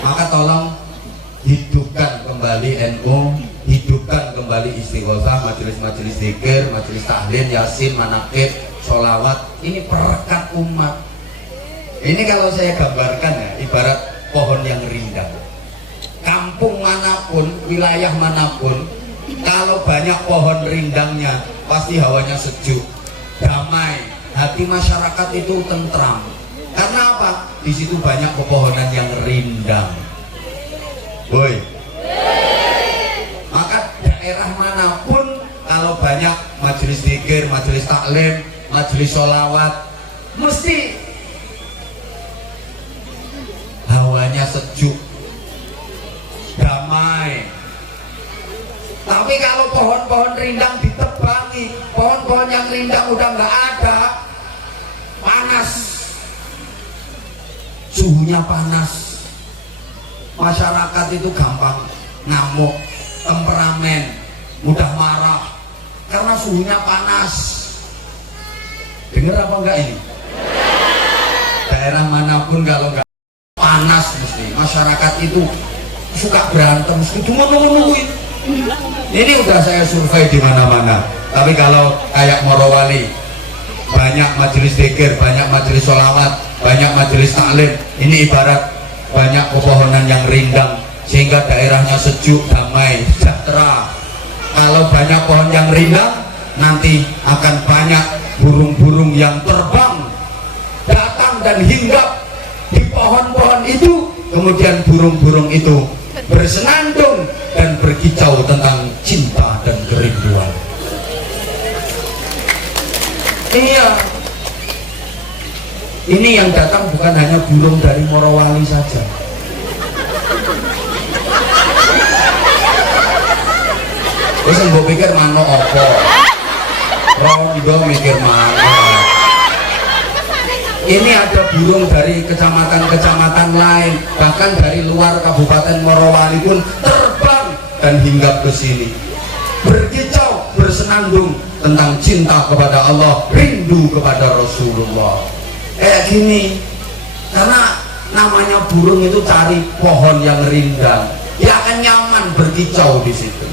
Maka tolong hidupkan kembali NU, hidupkan kembali Istighosah, majelis-majelis zikir, majelis tahlil, yasin, manaqib, sholawat. Ini perekat umat. Ini kalau saya gambarkan ya, ibarat pohon yang rindang. Kampung manapun, wilayah manapun, kalau banyak pohon rindangnya, pasti hawanya sejuk, damai, hati masyarakat itu tentram. Karena apa? Di situ banyak pepohonan yang rindang. Woi. Maka daerah manapun kalau banyak majelis zikir, majelis taklim, majelis sholawat, mesti hawanya sejuk, damai. Tapi kalau pohon-pohon rindang ditebangi, pohon-pohon yang rindang udah nggak ada, panas, suhunya panas, masyarakat itu gampang ngamuk, temperamen, mudah marah karena suhunya panas. Dengar apa enggak ini? Daerah manapun kalau enggak panas mesti masyarakat itu suka berantem, itu nunggu-nungguin. Ini udah saya survei di mana-mana. Tapi kalau kayak Morowali, banyak majelis zikir, banyak majelis sholawat, banyak majelis taklim, ini ibarat banyak pepohonan yang rindang sehingga daerahnya sejuk, damai, sejahtera. Kalau banyak pohon yang rindang, nanti akan banyak burung-burung yang terbang, datang dan hinggap di pohon-pohon itu. Kemudian burung-burung itu bersenandung dan berkicau tentang cinta dan kerinduan. Iya, ini yang datang bukan hanya burung dari Morowali saja. Terus yang gue pikir mano opo, rondo mikir mana. Ini ada burung dari kecamatan-kecamatan lain, bahkan dari luar Kabupaten Morowali pun terbang dan hinggap ke sini, berkicau, bersenandung tentang cinta kepada Allah, rindu kepada Rasulullah. Kayak gini, karena namanya burung itu cari pohon yang rindang, dia akan nyaman berkicau di situ.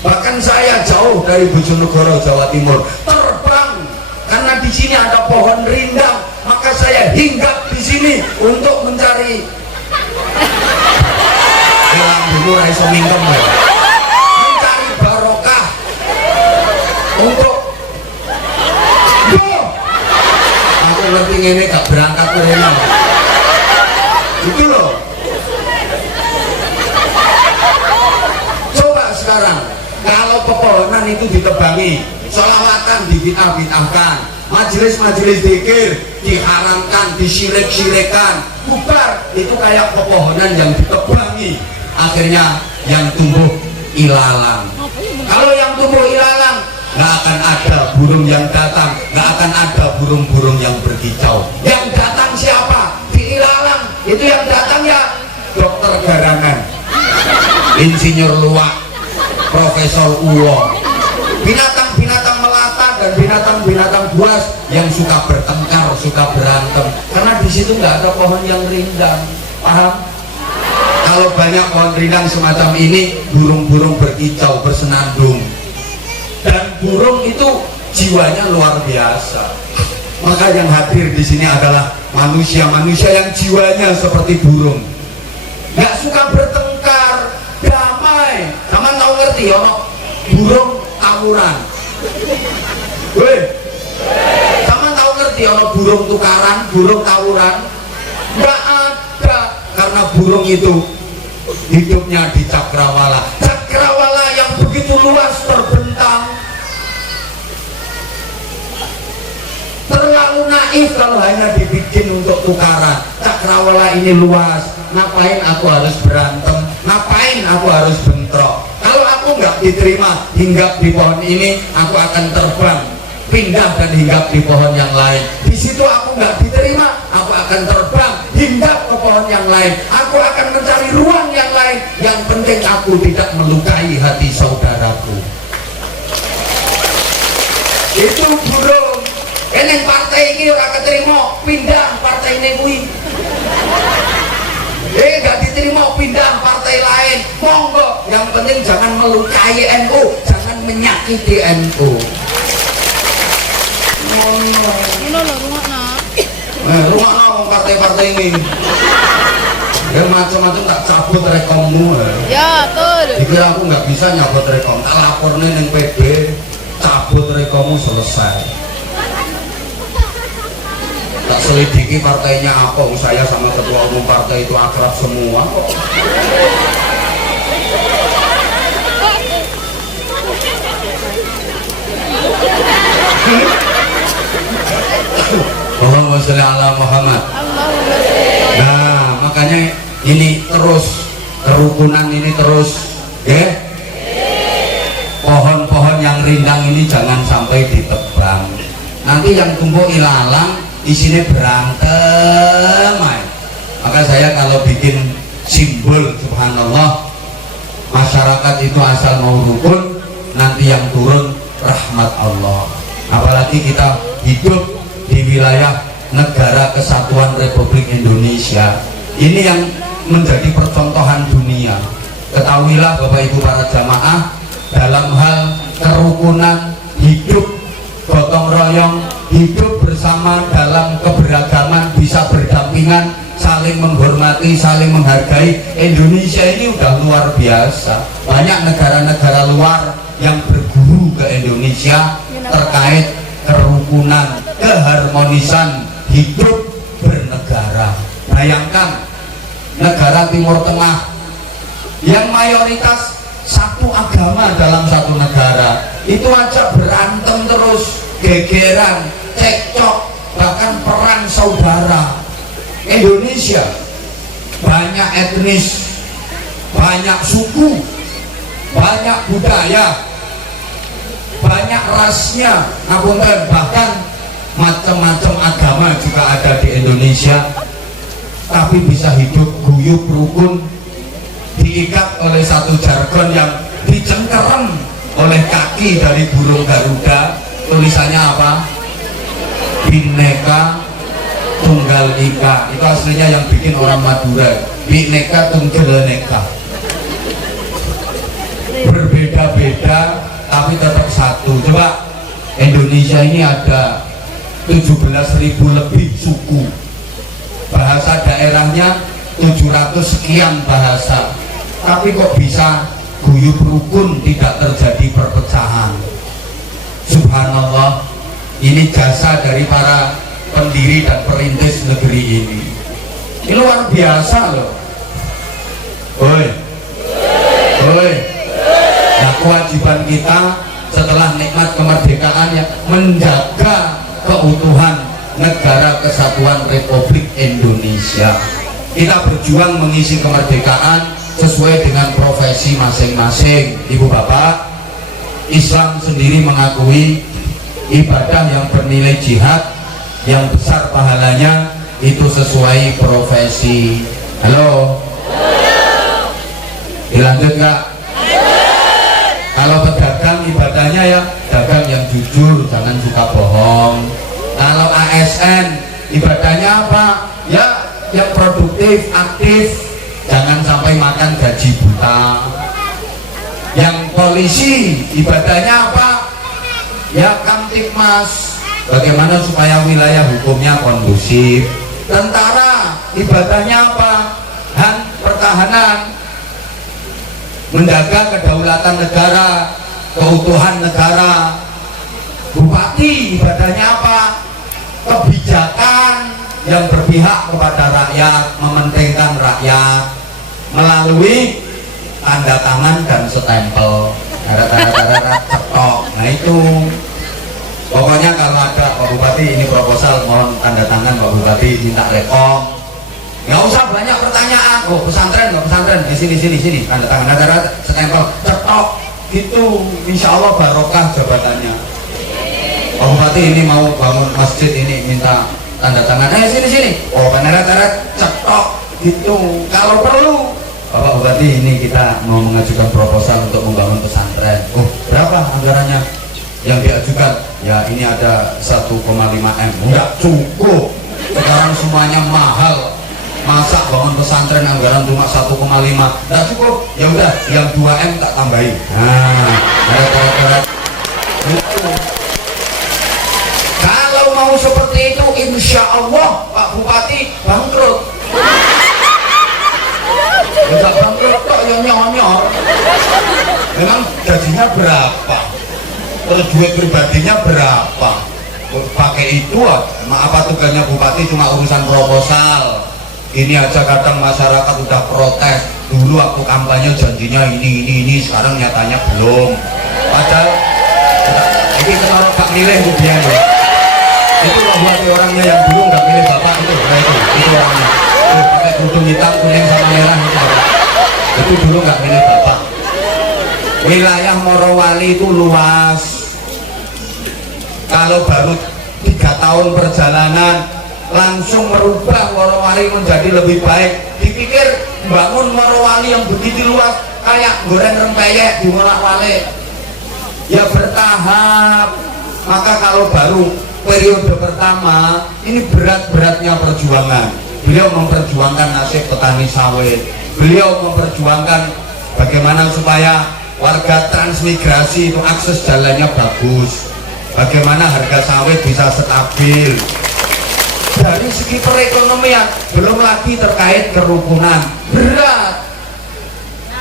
Bahkan saya jauh dari Bojonegoro, Jawa Timur, terbang karena di sini ada pohon rindang, maka saya hinggap di sini untuk mencari mencari barokah, untuk aku ngerti ini gak berangkat ke Rena itu loh. Coba sekarang kalau pepohonan itu ditebangi, sholawatan dibid'ah-bid'ahkan, majelis-majelis zikir diharamkan, disyirik-syirikan, bubar, itu kayak pepohonan yang ditebangi, akhirnya yang tumbuh ilalang. Kalau yang tumbuh ilalang, nggak akan ada burung yang datang, nggak akan ada burung-burung yang berkicau. Yang datang siapa? Di ilalang. Itu yang datang ya dokter garangan, insinyur luwak, Profesor Uwo, binatang-binatang melata dan binatang-binatang buas yang suka bertengkar, suka berantem, karena di situ nggak ada pohon yang rindang. Paham? Kalau banyak pohon rindang semacam ini, burung-burung berkicau, bersenandung, dan burung itu jiwanya luar biasa. Maka yang hadir di sini adalah manusia-manusia yang jiwanya seperti burung, nggak suka bertengkar, damai. Sama tahu ngerti ya, burung tawuran. Woi, sama tahu ngerti ya, burung tukaran, burung tawuran? Nggak ada, karena burung itu hidupnya di cakrawala. Cakrawala yang begitu luas, terbentang. Terlalu naif kalau hanya dibikin untuk tukaran. Cakrawala ini luas, ngapain aku harus berantem, ngapain aku harus bentrok. Kalau aku nggak diterima hinggap di pohon ini, aku akan terbang, pindah dan hinggap di pohon yang lain. Di situ aku nggak diterima, aku akan terbang, hinggap ke pohon yang lain. Aku akan mencari ruang yang lain. Yang penting aku tidak melukai hati saudaraku. Itu burung. Eneng partai ini ora keterima, pindah partai ini kuwi. Nggak monggo, yang penting jangan melukai NU, jangan menyakiti NU. Ini loh rumahnya. Rumah wong partai-partai ini. Ya macam-macam tak cabut rekommu. Ya, betul. Dikira aku nggak bisa nyabut rekom, tak lapornya neng PB, cabut rekommu selesai. Tak selidiki partainya apa, saya sama ketua umum partai itu akrab semua kok. Allahumma sholli ala Muhammad. Nah, makanya ini terus kerukunan ini terus, ya. Pohon-pohon yang rindang ini jangan sampai ditebang. Nanti yang tumbuh ilalang di sini berantem. Maka saya kalau bikin simbol, subhanallah, masyarakat itu asal mau rukun, nanti yang turun rahmat Allah. Apalagi kita hidup di wilayah negara kesatuan Republik Indonesia ini yang menjadi percontohan dunia. Ketahuilah Bapak Ibu para jamaah, dalam hal kerukunan hidup gotong royong, hidup bersama dalam keberagaman, bisa berdampingan, saling menghormati, saling menghargai. Indonesia ini udah luar biasa. Banyak negara-negara luar yang berguru ke Indonesia terkait kerukunan, keharmonisan hidup bernegara. Bayangkan negara Timur Tengah yang mayoritas satu agama dalam satu negara, itu aja berantem terus, gegeran, cekcok, bahkan perang saudara. Indonesia banyak etnis, banyak suku, banyak budaya, banyak rasnya, bahkan macam-macam agama juga ada di Indonesia, tapi bisa hidup guyup rukun, diikat oleh satu jargon yang dicengkeram oleh kaki dari burung Garuda. Tulisannya apa? Bhinneka Tunggal Ika. Itu aslinya yang bikin orang Madura. Bhinneka Tunggal Ika. Berbeda-beda tapi tetap satu. Coba, Indonesia ini ada 17.000 lebih suku, bahasa daerahnya 700 sekian bahasa, tapi kok bisa guyub rukun, tidak terjadi perpecahan. Subhanallah, ini jasa dari para pendiri dan perintis negeri ini. Ini luar biasa loh. Oi, oi. Nah, kewajiban kita setelah nikmat kemerdekaan ya menjaga keutuhan negara kesatuan Republik Indonesia. Kita berjuang mengisi kemerdekaan sesuai dengan profesi masing-masing. Ibu bapak, Islam sendiri mengakui ibadah yang bernilai jihad yang besar pahalanya itu sesuai profesi. Halo? Dilanjut nggak? Kalau pedagang ibadahnya ya dagang yang jujur, jangan suka bohong. Kalau ASN ibadahnya apa? Ya yang produktif, aktif, jangan sampai makan gaji buta. Yang polisi ibadahnya apa? Ya Kamtibmas, bagaimana supaya wilayah hukumnya kondusif. Tentara ibadahnya apa? Pertahanan, menjaga kedaulatan negara, keutuhan negara. Bupati ibadahnya apa? Kebijakan yang berpihak kepada rakyat, mementingkan rakyat melalui tanda tangan dan stempel, tanda cetok. Nah itu pokoknya kalau ada Pak Bupati ini proposal, mohon tanda tangan Pak Bupati, minta rekom. Nggak usah banyak pertanyaan. Oh pesantren, nggak pesantren, di sini tanda tangan, ada stempel, cetok gitu. Insya Allah barokah jabatannya. Pak Bupati ini mau bangun masjid ini, minta tanda tangan. Sini. Oh tanda cetok gitu. Kalau perlu, Bapak Bupati ini kita mau mengajukan proposal untuk membangun pesantren. Oh berapa anggarannya yang diajukan? Ya ini ada 1,5 M. Nggak cukup. Sekarang semuanya mahal. Masa bangun pesantren anggaran cuma 1,5 nggak cukup, ya udah yang 2M tak tambahin. Nah, berat. Kalau mau seperti itu, insya Allah Pak Bupati bangkrut. Tidak bangkrut kok, ya nyonyor. Memang gajinya berapa? Terus duit pribadinya berapa? Pakai itu, apa tugasnya Bupati cuma urusan proposal. Ini aja kadang masyarakat udah protes. Dulu waktu kampanye janjinya ini, sekarang nyatanya belum. Padahal ini kalau Pak milih kemudian ya. Itu buat orangnya yang dulu nggak milih Bapak itu, nah itu orangnya. Tuh, pakai kerudung hitam, kuning sama merah itu dulu nggak milih Bapak. Wilayah Morowali itu luas. Kalau baru 3 tahun perjalanan langsung merubah Morowali menjadi lebih baik. Dipikir bangun Morowali yang begitu luas kayak goreng rempeyek di Morowali, ya bertahap. Maka kalau baru periode pertama ini berat-beratnya perjuangan. Beliau memperjuangkan nasib petani sawit, beliau memperjuangkan bagaimana supaya warga transmigrasi itu akses jalannya bagus, bagaimana harga sawit bisa stabil. Dari segi perekonomian, belum lagi terkait kerukunan, berat.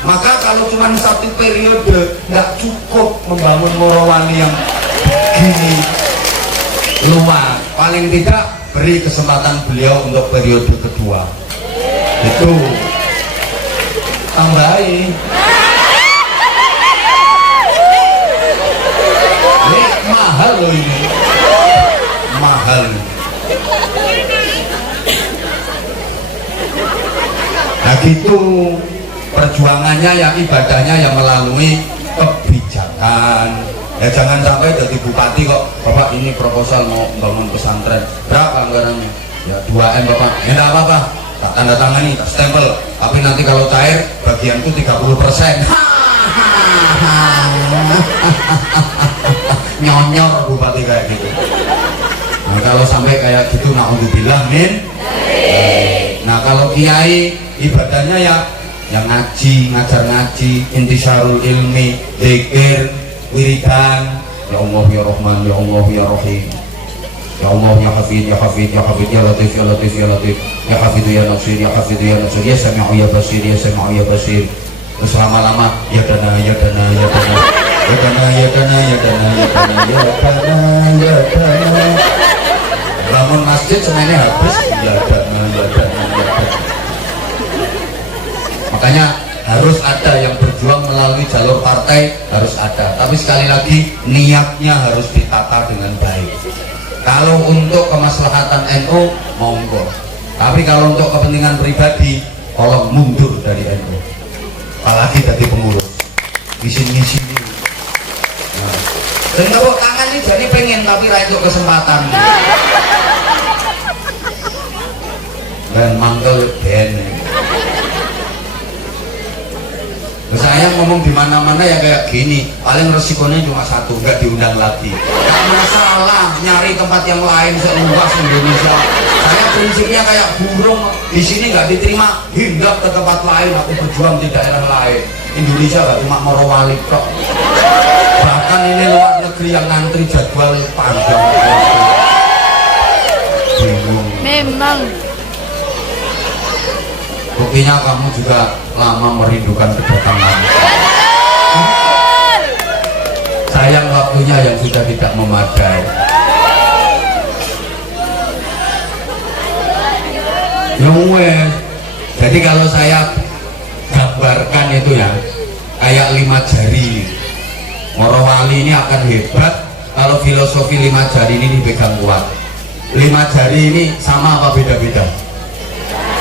Maka kalau cuma 1 periode nggak cukup membangun Morowali yang begini luas. Paling tidak beri kesempatan beliau untuk periode kedua, itu tambahin. Ini mahal loh, ini mahal. Nah gitu perjuangannya, yang ibadahnya yang melalui kebijakan. Ya jangan sampai jadi bupati kok, Bapak ini proposal mau bangun pesantren, berapa anggarannya? Ya 2M Bapak, ya enggak apa-apa, tak tanda tangani, tak stempel, tapi nanti kalau cair bagianku 30%. Nyonyor bupati kayak gitu. Nah kalau sampai kayak gitu, naudzubillah min. Nah kalau kiai ibadahnya ya yang ngaji, ngajar ngaji, intisarul ilmi, zikir, wiridan, ya Allah ya Rahman, ya Allah ya Rahim, ya Allah ya Hafid, ya Hafid, ya Hafid, ya Latif, ya Latif, ya Latif, ya Hafid, ya Nasir, ya Hafid, ya Nasir, ya Sami'u ya Basir, ya Sami'u ya Basir. Terus lama-lama ya dana, ya dana, ya dana, ya dana, ya dana, ya dana, ya dana, ya dana, ya dana. Bangun masjid semuanya habis, ya dana, ya dana, ya dana. Makanya harus ada yang berjuang melalui jalur partai, harus ada. Tapi sekali lagi niatnya harus ditata dengan baik. Kalau untuk kemaslahatan NU monggo, tapi kalau untuk kepentingan pribadi tolong mundur dari NU, apalagi dari pengurus di sini. Nah, dan kalau tangan ini jadi pengen tapi ra untuk kesempatan dan mangkel ben. Saya ngomong di mana-mana ya kayak gini, paling resikonya cuma satu, nggak diundang lagi. Nggak masalah, nyari tempat yang lain seluas Indonesia. Saya prinsipnya kayak burung, di sini nggak diterima, hinggap ke tempat lain, aku berjuang di daerah lain. Indonesia nggak cuma Morowali kok. Bahkan ini luar negeri yang ngantri jadwal panjang. Bingung. Memang. Buktinya kamu juga lama merindukan kedatangan. Sayang waktunya yang sudah tidak memadai. Jadi kalau saya gambarkan itu ya kayak 5 jari. Morowali ini akan hebat kalau filosofi 5 jari ini dipegang kuat. 5 jari ini sama apa beda-beda?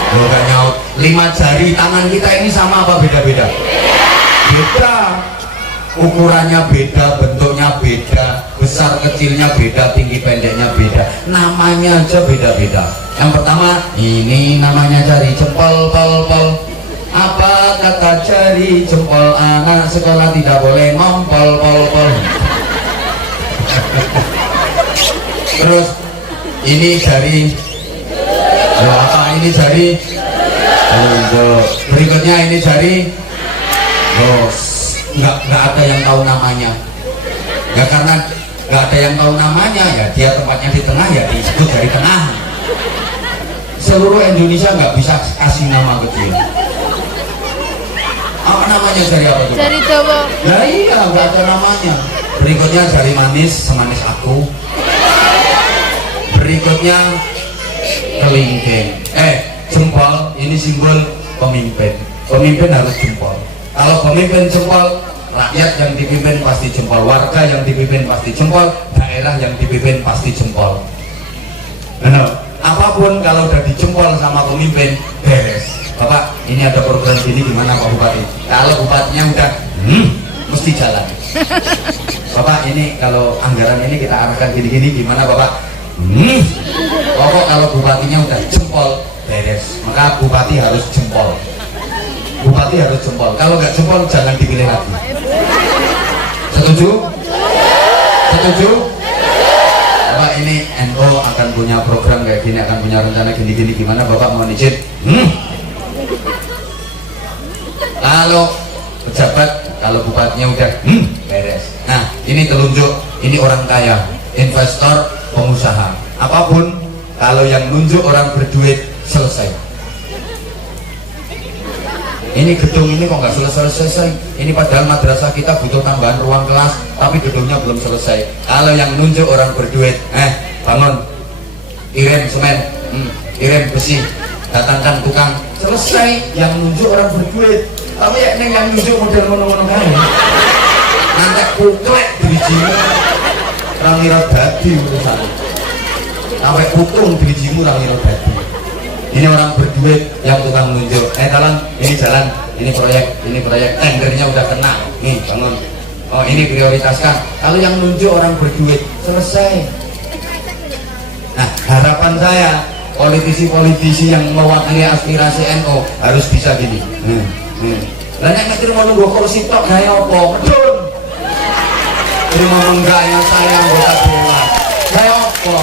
Bukan nyaut. 5 jari tangan kita ini sama apa beda-beda? Beda. Ukurannya beda, bentuknya beda, besar kecilnya beda, tinggi pendeknya beda, namanya aja beda-beda. Yang pertama, ini namanya jari jempol, pol. Apa kata jari jempol? Anak sekolah tidak boleh ngompol, pol. Terus ini jari, apa ini jari? Telunjuk. Berikutnya ini jari. Bos, nggak ada yang tahu namanya. Ya karena nggak ada yang tahu namanya, ya dia tempatnya di tengah, ya disebut jari tengah. Seluruh Indonesia nggak bisa kasih nama kecil. Apa namanya jari apa tuh? Jari dawa. Nah iya, nggak ada namanya. Berikutnya jari manis, semanis aku. Berikutnya kelingking. Jempol, ini simbol pemimpin. Pemimpin harus jempol. Kalau pemimpin jempol, rakyat yang dipimpin pasti jempol, warga yang dipimpin pasti jempol, daerah yang dipimpin pasti jempol. Nah, apapun kalau udah dijempol sama pemimpin, beres. Bapak, ini ada program gini gimana Pak Bupati? Kalau bupatinya udah, mesti jalan. Bapak, ini kalau anggaran ini kita arahkan gini-gini gimana Bapak? Pokok kalau bupatinya udah jempol, beres. Maka bupati harus jempol. Bupati harus jempol. Kalau nggak jempol, jangan dipilih lagi. Setuju? Setuju? Bapak, ini NU akan punya program kayak gini, akan punya rencana gini-gini gimana Bapak mau izin? Kalau pejabat, kalau bupatinya udah beres. Nah, ini telunjuk, ini orang kaya, investor, pengusaha. Apapun, kalau yang nunjuk orang berduit, selesai. Ini gedung ini kok nggak selesai. Ini padahal madrasah kita butuh tambahan ruang kelas, tapi gedungnya belum selesai. Kalau yang nunjuk orang berduit, bangun, kirim semen, kirim besi, datangkan tukang, selesai. Yang nunjuk orang berduit, tapi yang nunjuk model ngono-ngono kan. Nanti kuklek dirijimu, rangira dadi urusan. Sampai putung dirijimu rangira dadi. Ini orang berduit yang tukang nunjuk. Jalan, ini proyek, tendernya udah kena. Nih, bangun. Oh, ini prioritaskan. Kalau yang nunjuk orang berduit, selesai. Nah, harapan saya, politisi-politisi yang mewakili aspirasi NU harus bisa gini. Lah nek mikir mau nunggu kursi tok gawe apa? Medun. Terima menggaya saya anggota dewan. Gawe apa?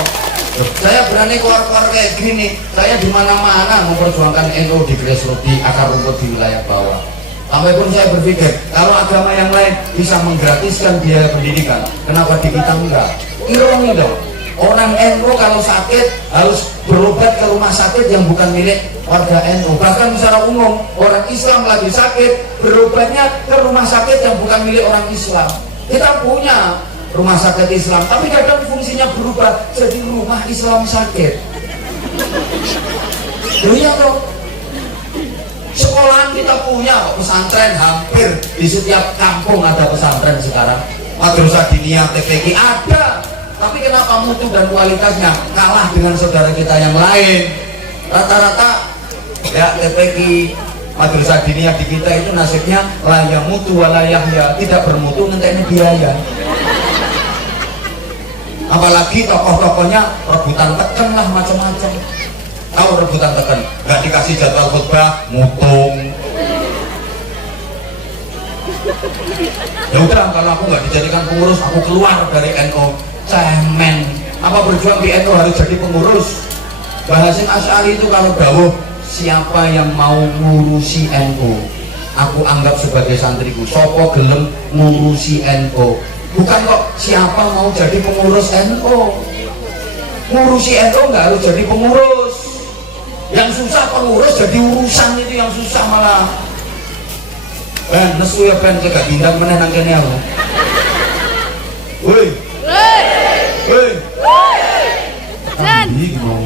Saya berani keluar-keluar kayak gini. Saya di mana-mana memperjuangkan NU di grassroots, di akar rumput di wilayah bawah. Sampai pun saya berpikir, kalau agama yang lain bisa menggratiskan biaya pendidikan, kenapa di kita enggak? Ironi dong. Orang NU kalau sakit harus berobat ke rumah sakit yang bukan milik warga NU. Bahkan secara umum, orang Islam lagi sakit, berobatnya ke rumah sakit yang bukan milik orang Islam. Kita punya rumah sakit Islam, tapi kadang fungsinya berubah jadi rumah Islam sakit. Iya dong. Sekolahan kita punya pesantren, hampir di setiap kampung ada pesantren sekarang. Madrasah Diniyah, TPQ ada, tapi kenapa mutu dan kualitasnya kalah dengan saudara kita yang lain? Rata-rata ya TPQ, Madrasah Diniyah di kita itu nasibnya layak mutu walayahya, tidak bermutu ngenteni biaya. Apalagi tokoh-tokohnya rebutan teken lah macam-macam. Tahu rebutan teken, nggak dikasih jadwal khutbah, mutung. Ya udah, kalau aku nggak dijadikan pengurus, aku keluar dari NU. Cemen. Apa berjuang di NU harus jadi pengurus? Bahasin Asy'ari itu kalau dawuh, siapa yang mau ngurusi NU, aku anggap sebagai santriku. Sopo gelem ngurusi NU. Bukan kok siapa mau jadi pengurus NU. Ngurusi NU nggak harus jadi pengurus. Yang susah pengurus jadi urusan, itu yang susah malah. Nesu ya ben cegak bintang meneh nang kene aku. Woi. Dan Iki mau.